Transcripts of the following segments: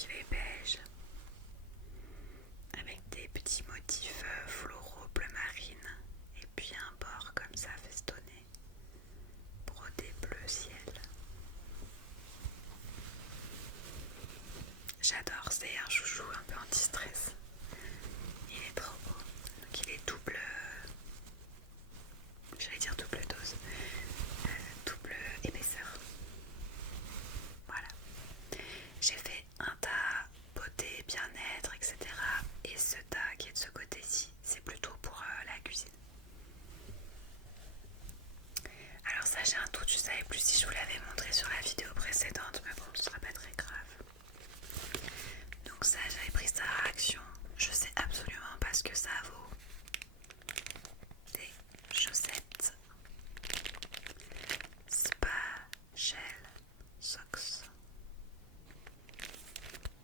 donc il est beige avec des petits motifs floraux bleu marine et puis un bord comme ça festonné, brodé bleu ciel. J'adore, c'est un chouchou un peu anti-stress. Il est trop beau. Donc il est double, j'allais dire double dose, double épaisseur. Voilà. J'ai fait un tas beauté, bien-être, etc. Et ce tas qui est de ce côté-ci, c'est plutôt pour la cuisine. Alors ça, j'ai un doute, je savais plus si je vous l'avais montré sur la vidéo précédente, mais bon, ce sera pas très grave. Donc ça, j'avais pris ça à Action. Je sais absolument pas ce que ça vaut. Des chaussettes Spa Gel Socks.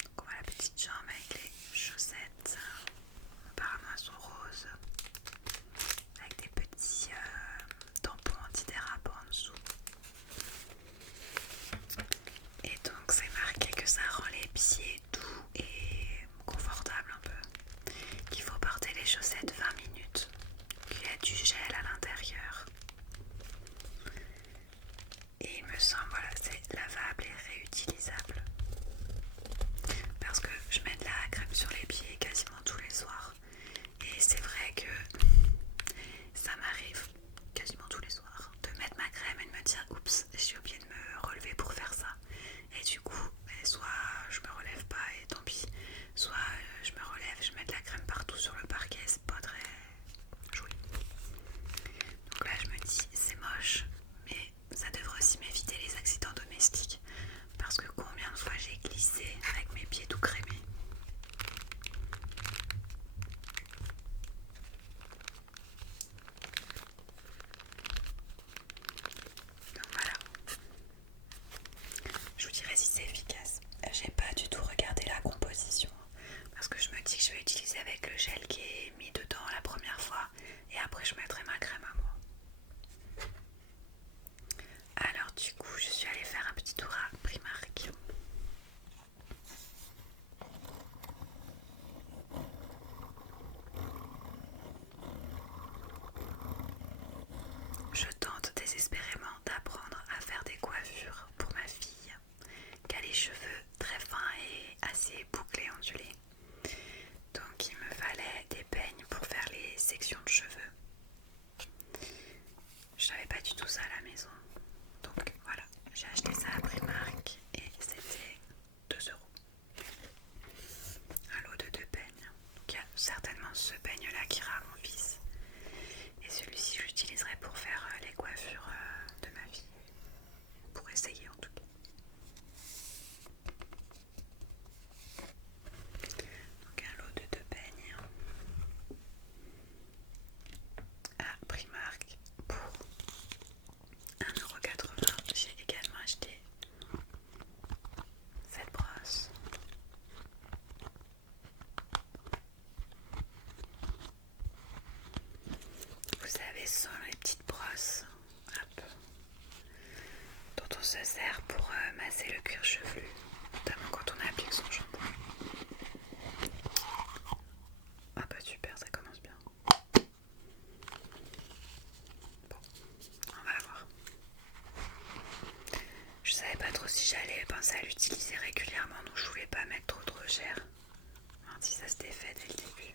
Donc on voit la petite jambe avec les chaussettes. Apparemment elles sont roses. Avec des petits tampons antidérapants en dessous. Et donc c'est marqué que ça rend les pieds doux et confortables un peu. Qu'il faut porter les chaussettes 20 minutes. Qu'il y a du gel à l'intérieur. Et il me semble, voilà, c'est lavable et réutilisable. Parce que je mets de la crème sur les pieds quasiment tous les soirs. Et c'est vrai que ça m'arrive quasiment tous les soirs de mettre ma crème et de me dire oups, j'ai oublié de me relever pour faire ça. Et du coup, soit je me relève pas et tant pis, soit je me relève, je mets de la crème partout sur le parquet, c'est pas très joli. Donc là je me dis c'est moche, mais ça devrait aussi m'éviter les accidents domestiques. Parce que combien de fois j'ai glissé avec mes pieds tout crémés. Donc voilà. Je vous dirai si c'est efficace. J'ai pas du tout regardé la composition. Parce que je me dis que je vais utiliser avec le gel qui est mis dedans la première fois. Et après je mettrai ma crème à moi. Alors du coup je suis allée faire un petit tour à Primark. Je tente désespérément d'apprendre à faire des coiffures pour ma fille qui a les cheveux très fins et assez bouclés, ondulés. Donc il me fallait des peignes pour faire les sections de cheveux. Je n'avais pas du tout ça à la maison. Donc voilà, j'ai acheté ça à Primark et c'était 2 euros. Un lot de 2 peignes. Donc il y a certainement ce peigne là qui ira à mon fils. Et celui-ci je l'utiliserai pour faire les coiffures de ma fille. Pour essayer en tout cas. Donc un lot de 2 peignes à Primark pour 1,80 €. J'ai également acheté cette brosse. Vous savez, ce sont les petites brosses hop, dont on se sert pour masser le cuir chevelu, notamment quand on applique son shampoing. Ah bah super, ça commence bien. Bon, on va voir. Je savais pas trop si j'allais penser à l'utiliser régulièrement, donc je voulais pas mettre trop cher. Même si ça s'était fait dès le début.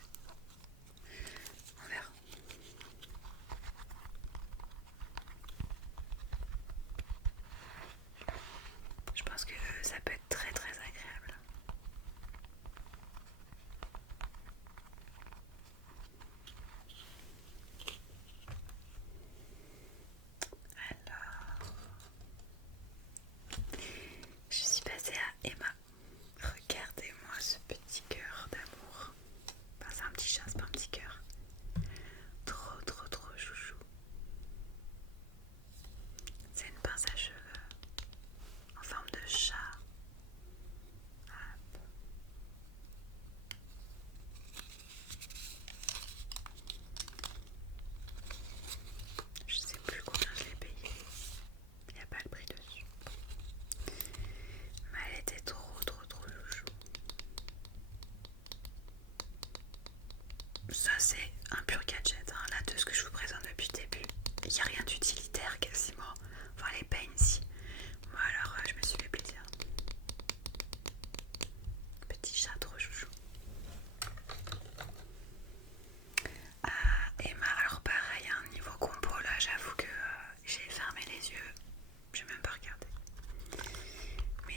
On verra. Je pense que ça peut être très très agréable. Alors, je suis passée à Emma. Regardez-moi ce petit cœur d'amour. Enfin, c'est un petit chat, c'est pas un petit cœur. Trop chouchou. C'est une pince à cheveux en forme de chat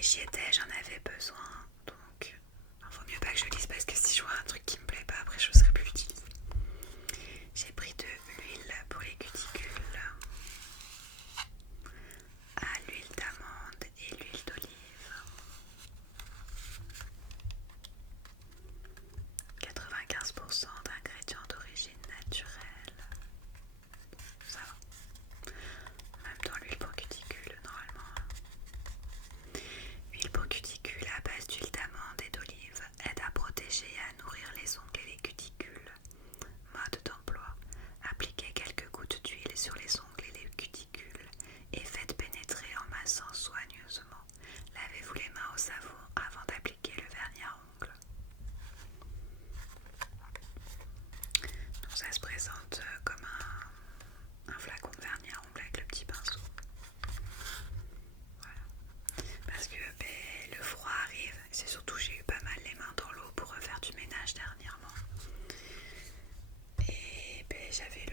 j'y étais, j'en avais besoin, donc il vaut mieux pas que je lise parce que si je vois un truc qui me plaît pas, après je ne saurais plus l'utiliser. J'ai pris de l'huile pour les cuticules, à l'huile d'amande et l'huile d'olive. 95% d'ingrédients d'origine naturelle. Ça va. Même dans l'huile pour cuticules, normalement. Huile pour cuticules à base d'huile d'amande et d'olive aide à protéger et à nourrir les ongles et les cuticules. Mode d'emploi. Appliquez quelques gouttes d'huile sur les ongles et les cuticules et faites pénétrer en massant soigneusement. Lavez-vous les mains au savon avant d'appliquer le vernis à ongles. Donc ça se présente comme un flacon de vernis à ongles avec le petit pinceau. Voilà. Parce que le froid arrive, c'est surtout j'ai eu pas mal les mains dans l'eau pour refaire du ménage dernièrement. Et j'avais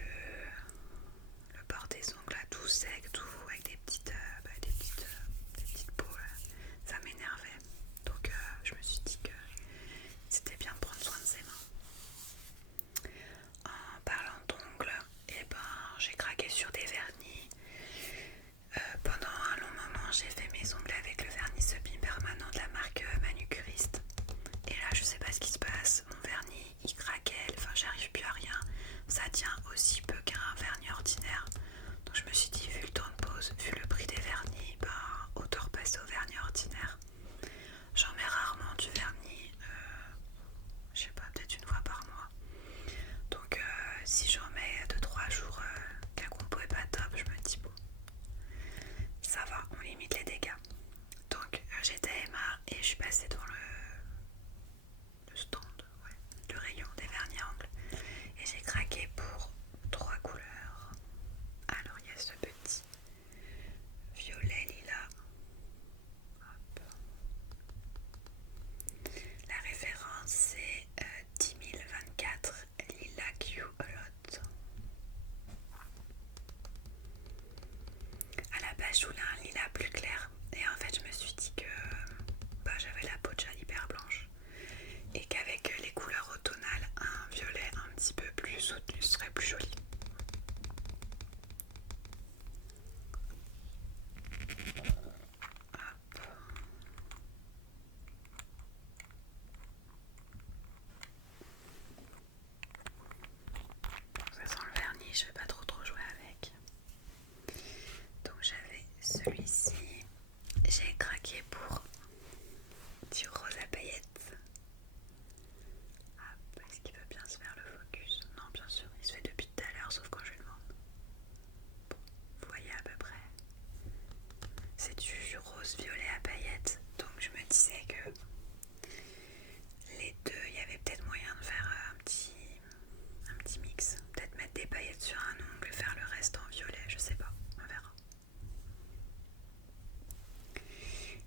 le bord des ongles là, tout sec, tout avec des petites peaux là. Ça m'énervait. Donc je me suis dit que c'était bien de prendre soin de ses mains. En parlant d'ongles, j'ai craqué sur des vernis. Pendant un long moment, j'ai fait mes ongles avec le vernis semi-permanent de la marque Manucuriste. Et là, je sais pas ce qui se passe. Mon vernis, il craquelle. Enfin, j'arrive plus à rien. Ça tient aussi peu qu'un vernis ordinaire. Donc, je me suis dit, vu le temps de pause, vu le prix des vernis, autant repasser au vernis ordinaire. J'en mets rarement du vernis. Je sais pas, peut-être une fois par mois. Donc, si j'en mets 2-3 jours, que la compo est pas top, je me dis bon. Ça va, on limite les dégâts. Donc j'étais à Emma et je suis passée devant le stand, ouais, le rayon des vernis à ongles. Et j'ai craqué pour 3 couleurs. Alors il y a ce petit violet lilas. Hop. La référence c'est 10024 Lilac You A Lot. À la base je voulais un lilas plus clair et en fait je me suis dit que j'avais la peau déjà hyper blanche et qu'avec les couleurs automnales un violet un petit peu plus soutenu serait plus joli. Hop. Ça sent le vernis, je vais pas trop jouer avec. Donc j'avais celui-ci, j'ai craqué pour du rose à paillettes. Hop, est-ce qu'il veut bien se faire le focus? Non, bien sûr, il se fait depuis tout à l'heure, sauf quand je lui demande. Bon, vous voyez à peu près. C'est du rose violet à paillettes, donc je me disais que les deux, il y avait peut-être moyen de faire un petit mix. Peut-être mettre des paillettes sur un ongle, faire le reste en violet, je sais pas, on verra.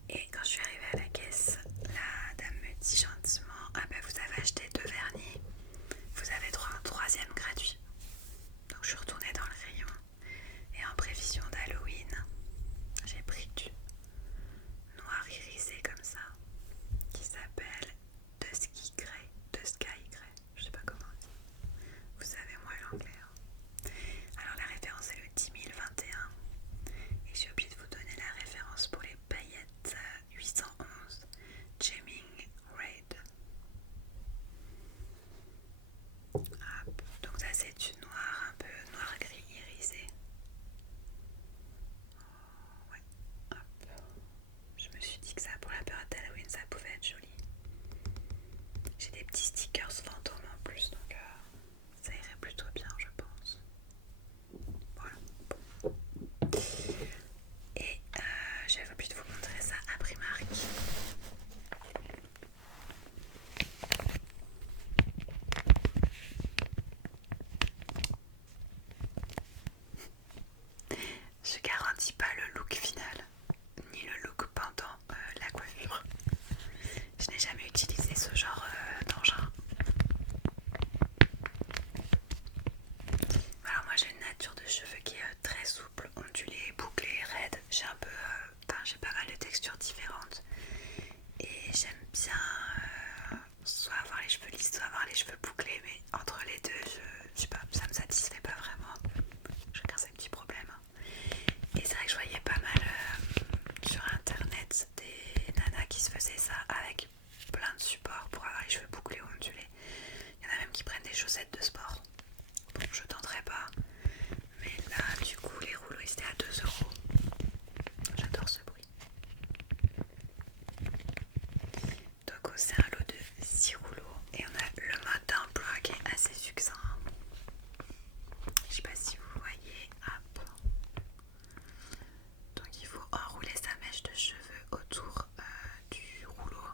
Et quand je suis arrivée à la caisse, la dame me dit gentiment: ah vous avez acheté 2 vernis, vous avez droit à un 3e gratuit. Donc je suis retournée dans le rayon et en prévision d'Halloween, j'ai pris du noir irisé comme ça qui s'appelle Dusky Grey, je sais pas comment on dit. Vous savez moi l'anglais. Alors la référence est le 10021 et j'ai oublié de vous donner la référence pour les paillettes 811 Gemming Raid. Hop. Donc ça c'est du noir un peu noir gris irisé. Ouais. Hop. Je me suis dit que ça pour la période d'Halloween ça pouvait être joli. J'ai des petits stickers fantômes en plus donc ça irait plutôt bien je pense. Voilà. Bon. Et j'avais oublié de vous montrer ça à Primark. Je garantis pas le look final, ni le look pendant la coiffure. Je n'ai jamais utilisé ce genre d'engin. Alors moi j'ai une nature de cheveux qui est très souple, ondulée, bouclée, raide. J'ai un peu, j'ai pas mal de textures différentes. j'aime bien soit avoir les cheveux lisses, soit avoir les cheveux bouclés, mais entre les deux, je sais pas, ça me satisfait pas vraiment. Chacun ses petits problèmes. Et c'est vrai que je voyais pas mal sur internet des nanas qui se faisaient ça avec plein de supports pour avoir les cheveux bouclés ou ondulés. Il y en a même qui prennent des chaussettes de sport. Bon, je tenterai pas. Mais là, du coup, les rouleaux ils étaient à 2 euros. J'adore ce bruit. Donc, c'est un lot de 6 rouleaux. Et on a le mode d'emploi qui est assez succinct. Je sais pas si vous voyez. Hop. Donc, il faut enrouler sa mèche de cheveux autour du rouleau.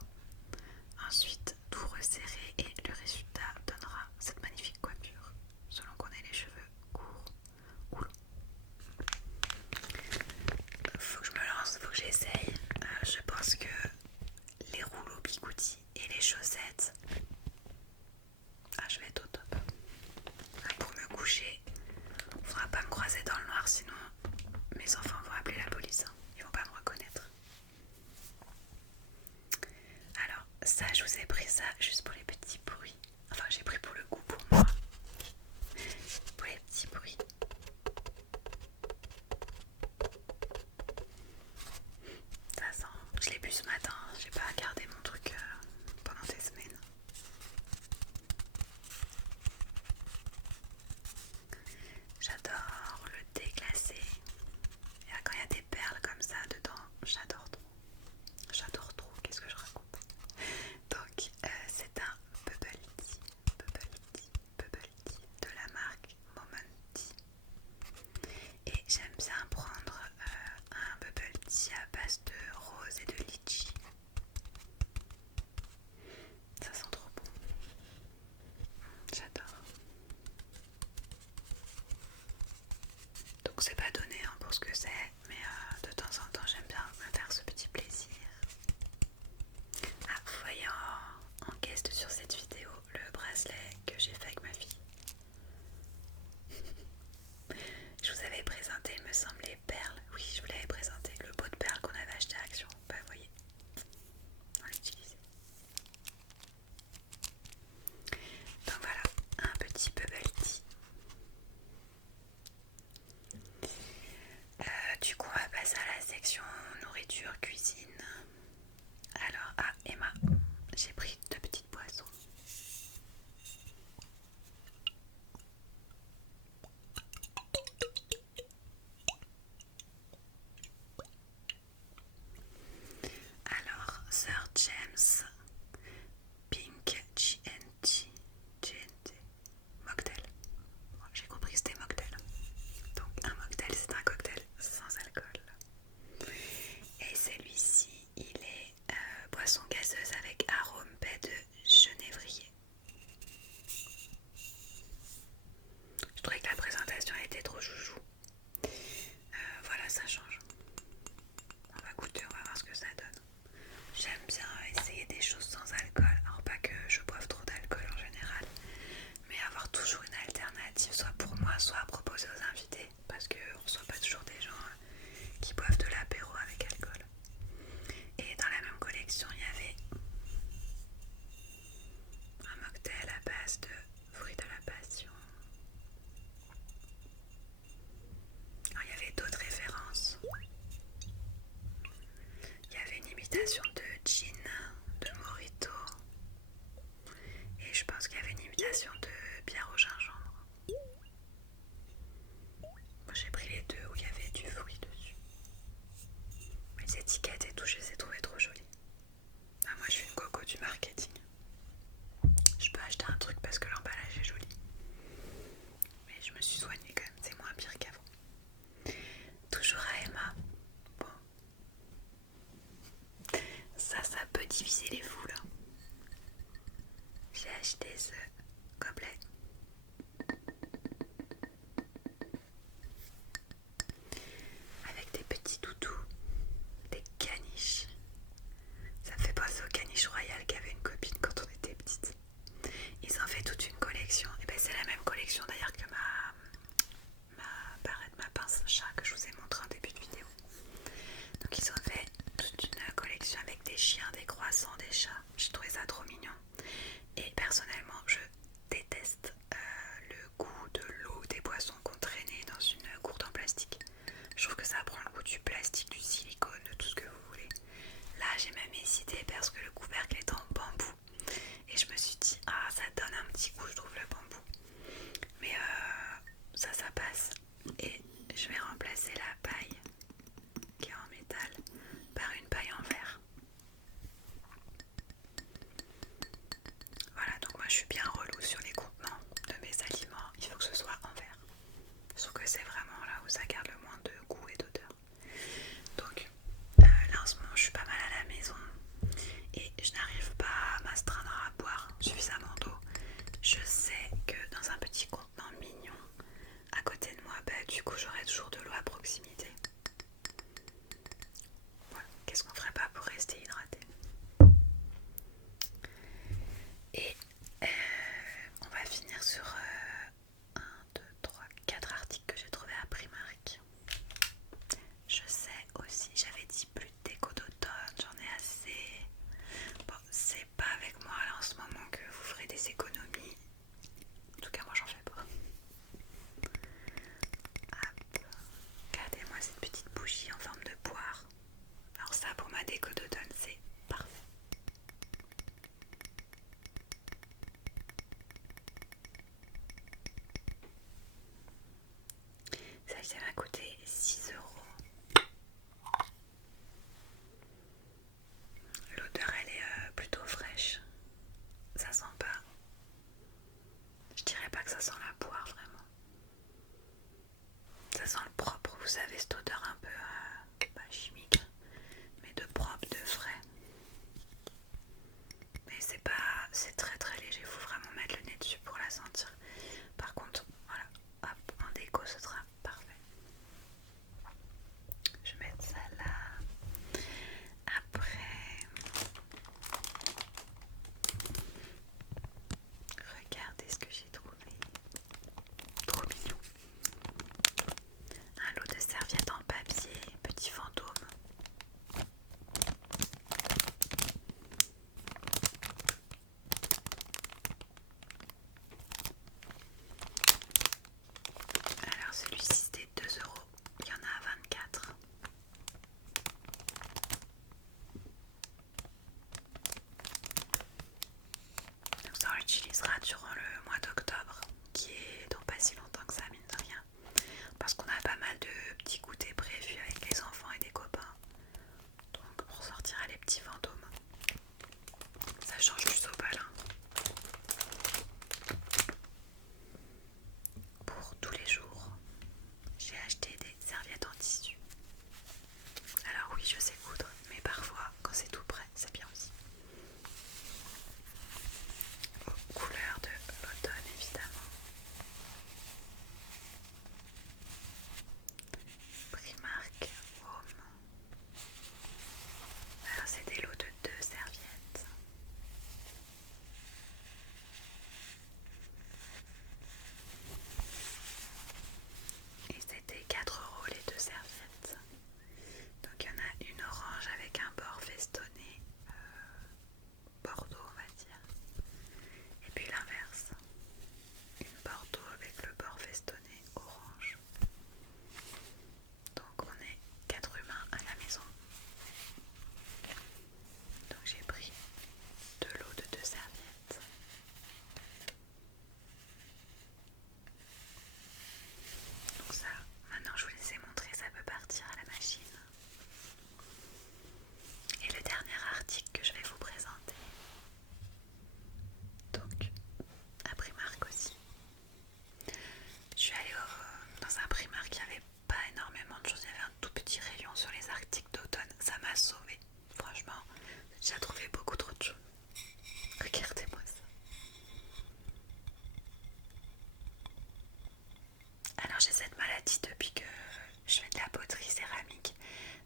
Ensuite, tout resserrer et le résultat donnera cette magnifique coiffure, selon qu'on ait les cheveux courts ou longs. Faut que je me lance, faut que j'essaye. Je pense que les rouleaux bigoudis et les chaussettes, je vais être au top. Pour me coucher, faudra pas me croiser dans le noir, sinon mes enfants vont appeler la police. Ils vont pas me reconnaître. Alors ça, je vous ai pris ça juste pour les petits bruits. Enfin, j'ai pris pour le goût pour moi. Pour les petits bruits. Ça sent. Je l'ai bu ce matin. J'ai pas gardé mon truc pendant des semaines. J'adore le thé glacé. Et quand il y a des perles comme ça dedans, j'adore trop. J'adore trop. Qu'est-ce que je raconte? Donc, c'est un bubble tea de la marque Moment Tea. Et j'aime bien prendre un bubble tea à base de rose et de litchi. Ça sent trop bon. J'adore. Donc c'est pas donné pour ce que c'est, mais de temps en temps j'aime bien me faire ce petit plaisir. Ah, vous voyez en guest sur cette vidéo le bracelet que j'ai fait avec ma fille. Je vous avais présenté, il me semble, les perles. Oui, je vous l'avais présenté, le pot de perles qu'on avait acheté à Action. Bah, vous voyez, on l'utilisait. Donc voilà, un petit bubble tea. Du coup, on va passer à la section nourriture, cuisine. Alors, Emma, j'ai pris 2 petites boissons. Alors, Sir James Pink GNT Mocktail. Bon, j'ai compris que c'était mocktail. Donc un mocktail, c'est un cocktail sans alcool. Et celui-ci, il est boisson gazeuse avec arôme baie de genévrier. Je trouvais que la présentation était trop chouchou. Voilà, ça change. On va goûter, on va voir ce que ça donne. J'aime bien essayer des choses sans alcool. Alors pas que je boive trop d'alcool en général, mais avoir toujours une alternative, soit pour moi, soit à proposer aux invités, parce qu'on ne reçoit pas toujours des gens qui boivent de l'apéro avec alcool. Et dans la même collection, il y avait un mocktail à base de fruits de la passion. Alors, il y avait d'autres références. Il y avait une imitation de gin, de mojito, et je pense qu'il y avait une imitation de bière au gingembre. Moi j'ai pris les deux où il y avait du fruit dessus. Les étiquettes et tout, je les ai trouvées trop jolies. Moi je suis une coco du marketing. Je peux acheter un truc parce que l'emballage est joli. Mais je me suis soignée quand même, c'est moins pire qu'avant. Toujours à Emma. Bon. Ça peut diviser les foules. J'ai acheté ce gobelet. Avec des petits toutous, des caniches. Ça me fait penser aux caniches royales qu'avait une copine quand on était petite. Ils ont fait toute une collection. Et ben c'est la même collection d'ailleurs que ma barrette, ma pince chat que je vous ai montré en début de vidéo. Donc ils ont fait toute une collection avec des chiens, des croissants. croissants des chats. J'ai trouvé ça trop mignon. Et personnellement, je déteste le goût de l'eau des boissons qu'on traînait dans une gourde en plastique. Je trouve que ça prend le goût du plastique, du silicone, de tout ce que vous voulez. Là, j'ai même hésité parce que le couvercle est en bambou. Et je me suis dit, ah, ça donne un petit goût, je trouve, le bambou. Mais ça passe. Et je vais remplacer la paille qui est en métal par une paille en verre. Voilà, donc moi je suis bien relou sur les contenants de mes aliments. Il faut que ce soit en verre. Je trouve que c'est vraiment là où ça garde le moins de goût et d'odeur. Donc là en ce moment je suis pas mal à la maison et je n'arrive pas à m'astreindre à boire suffisamment d'eau. Je sais que dans un petit contenant mignon à côté de moi, du coup j'aurai toujours de l'eau à proximité. Voilà. Qu'est-ce qu'on ferait pas pour rester hydraté? Et on va finir sur 1, 2, 3, 4 articles que j'ai trouvés à Primark. Je sais aussi, j'avais dit plus de déco d'automne, j'en ai assez. Bon, c'est pas avec moi là en ce moment que vous ferez des économies. En tout cas, moi j'en fais pas. Hop. Regardez-moi cette petite bougie en forme de poire. Alors ça, pour ma déco d'automne, c'est parfait. Ça m'a coûté 6 €. L'odeur, elle est plutôt fraîche. Ça sent pas. Je dirais pas que ça sent la poire vraiment. Ça sent le propre, vous savez, cette odeur un peu pas chimique, mais de propre, de frais. Mais c'est très très léger, il faut vraiment mettre le nez dessus pour la sentir. Par contre, voilà, hop, en déco ce sera parfait. Je vais mettre ça là. Après, regardez ce que j'ai trouvé. Trop mignon. Un lot de serviettes en papier, petit fantôme. Alors celui-ci c'était 2 €, il y en a à 24. Donc ça on l'utilisera durant le mois d'octobre, qui est dans pas si longtemps que ça, mine de rien. Parce qu'on a pas mal de petits goûters prévus avec les enfants et des copains. Donc on sortira les petits fantômes. Ça change du sopalin. Pour tous les jours, j'ai acheté des serviettes en tissu. Alors oui, je sais coudre, mais parfois, quand c'est tout prêt, c'est bien aussi. Aux couleurs de l'automne, évidemment. Primark Home. Alors c'est des lots de 2 serviettes. Et c'était 4 € les 2 serviettes. Donc il y en a une orange avec un bord festonné, bordeaux on va dire. Et puis l'inverse. Une bordeaux avec le bord festonné orange. Donc on est 4 humains à la maison. Donc j'ai pris 2 lots de 2 serviettes. Donc ça, maintenant je vous les ai montrés, ça peut partir à la machine. Et le dernier article que je vais vous présenter, donc à Primark aussi. Je suis allée dans un Primark qui avait pas énormément de choses, il y avait un tout petit rayon sur les articles d'automne, ça m'a sauvée. Franchement, j'ai trouvé beaucoup trop de choses. Regardez-moi ça. Alors j'ai cette maladie depuis que je fais de la poterie céramique,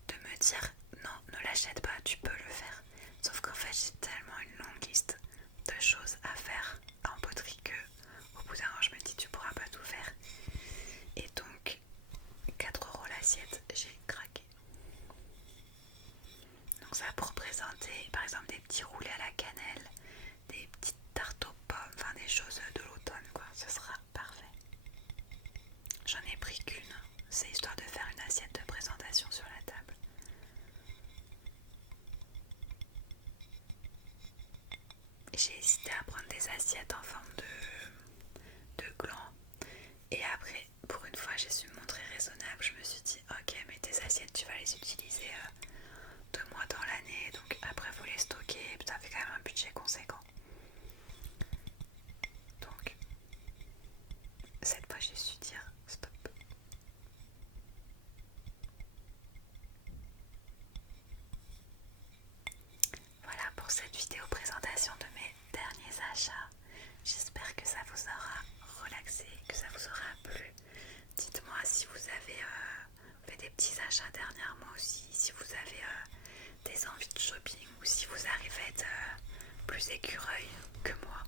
de me dire non, ne l'achète pas, tu peux le faire. Sauf qu'en fait j'ai tellement une longue liste de choses à faire en poterie que au bout d'un moment je me dis tu pourras pas tout faire. Et donc 4 € l'assiette, j'ai craqué. Donc ça représente présenter par exemple des petits roulés à la cannelle, des petites tartes aux pommes, enfin des choses de l'automne quoi, ce sera parfait. J'en ai pris qu'une, c'est histoire de faire une assiette de présentation sur la table. J'ai hésité à prendre des assiettes en forme de gland et après pour une fois j'ai su me montrer raisonnable, je me suis dit ok mais tes assiettes tu vas les utiliser 2 mois dans l'année donc après faut les stocker et ça fait quand même un budget conséquent. Donc cette fois j'ai su dire stop. Voilà pour cette vidéo présentation de mes derniers achats. J'espère que ça vous aura relaxé, que ça vous aura plu. Dites-moi si vous avez fait des petits achats dernièrement aussi, si vous avez des envies de shopping ou si vous arrivez à être plus écureuil que moi.